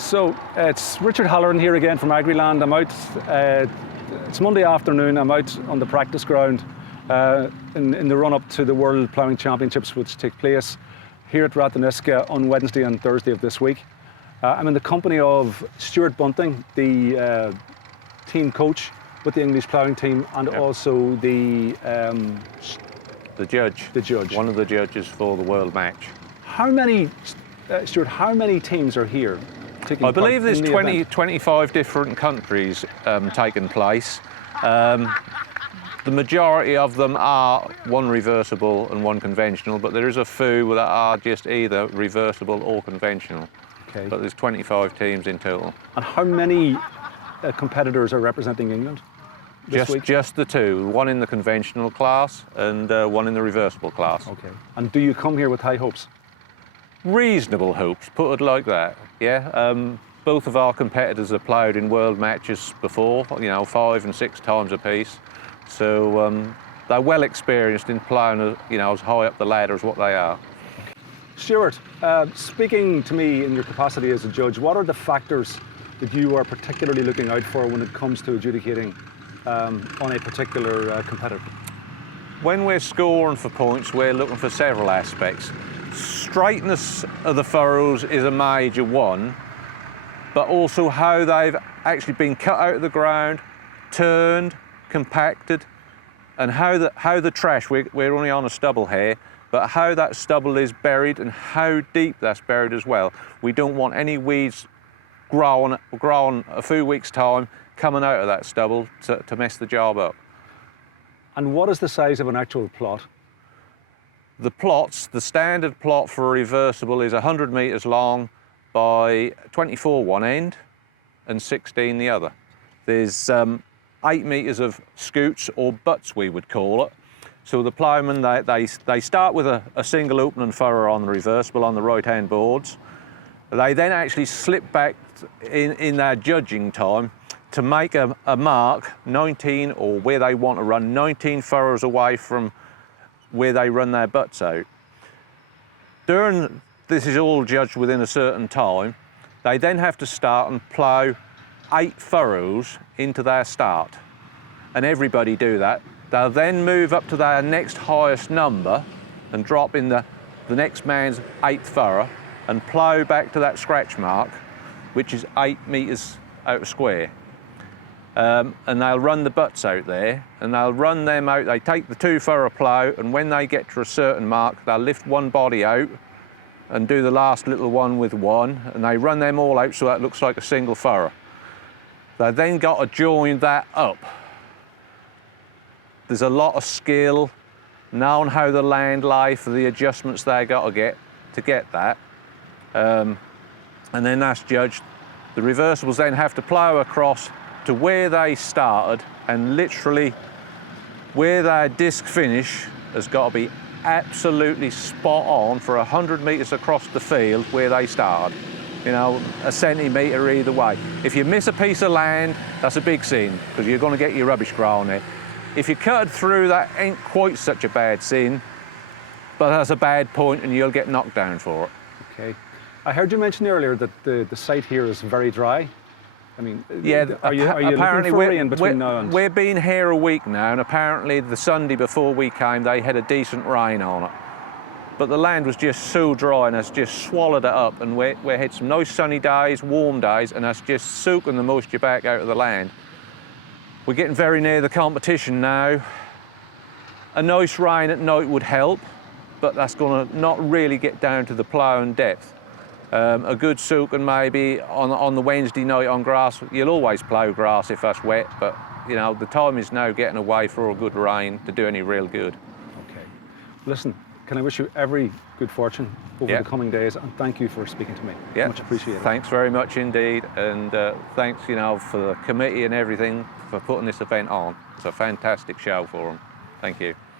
So it's Richard Halloran here again from Agriland. I'm out, it's Monday afternoon, I'm out on the practice ground in the run up to the World Ploughing Championships, which take place here at Ratheniska on Wednesday and Thursday of this week. I'm in the company of Stuart Bunting, the team coach with the English ploughing team, and also the judge. The judge. One of the judges for the world match. How many, Stuart, how many teams are here? I believe there's 25 different countries taking place. The majority of them are one reversible and one conventional, but there is a few that are just either reversible or conventional. Okay. But there's 25 teams in total. And how many competitors are representing England this week? Just the two, one in the conventional class and one in the reversible class. Okay. And do you come here with high hopes? Reasonable hopes, put it like that, yeah. Both of our competitors have ploughed in world matches before, 5 and 6 times apiece. So they're well experienced in ploughing, as high up the ladder as what they are. Stuart, speaking to me in your capacity as a judge, what are the factors that you are particularly looking out for when it comes to adjudicating on a particular competitor? When we're scoring for points, we're looking for several aspects. Straightness of the furrows is a major one, but also how they've actually been cut out of the ground, turned, compacted, and how the trash, we're only on a stubble here, but how that stubble is buried and how deep that's buried as well. We don't want any weeds growing a few weeks' time coming out of that stubble to mess the job up. And what is the size of an actual plot? The plots, the standard plot for a reversible is 100 metres long by 24 one end and 16 the other. There's 8 metres of scoots or butts, we would call it. So the ploughman, they start with a single opening furrow on the reversible on the right-hand boards. They then actually slip back in their judging time to make a mark 19, or where they want to run 19 furrows away from where they run their butts out. This is all judged within a certain time. They then have to start and plough 8 furrows into their start. And everybody do that. They'll then move up to their next highest number and drop in the next man's 8th furrow and plough back to that scratch mark, which is 8 metres out of square. And they'll run the butts out there, and they'll run them out. They take the 2 furrow plough, and when they get to a certain mark, they'll lift one body out and do the last little one with one, and they run them all out so that looks like a single furrow. They've then got to join that up. There's a lot of skill, knowing how the land lay for the adjustments they got to get that. And then that's judged. The reversibles then have to plough across to where they started, and literally where their disc finish has got to be absolutely spot on for 100 metres across the field where they started. A centimetre either way. If you miss a piece of land, that's a big sin, because you're going to get your rubbish growing there. If you cut through, that ain't quite such a bad sin, but that's a bad point and you'll get knocked down for it. Okay. I heard you mention earlier that the site here is very dry. I mean, yeah, are you apparently looking for rain between now and... We've been here a week now, and apparently the Sunday before we came, they had a decent rain on it. But the land was just so dry and it's just swallowed it up, and we had some nice sunny days, warm days, and that's just soaking the moisture back out of the land. We're getting very near the competition now. A nice rain at night would help, but that's going to not really get down to the ploughing depth. A good soaking maybe on the Wednesday night on grass. You'll always plough grass if that's wet, but the time is now getting away for a good rain to do any real good. Okay. Listen, can I wish you every good fortune over the coming days, and thank you for speaking to me. Yeah. Much appreciated. Thanks very much indeed, and thanks for the committee and everything for putting this event on. It's a fantastic show for them. Thank you.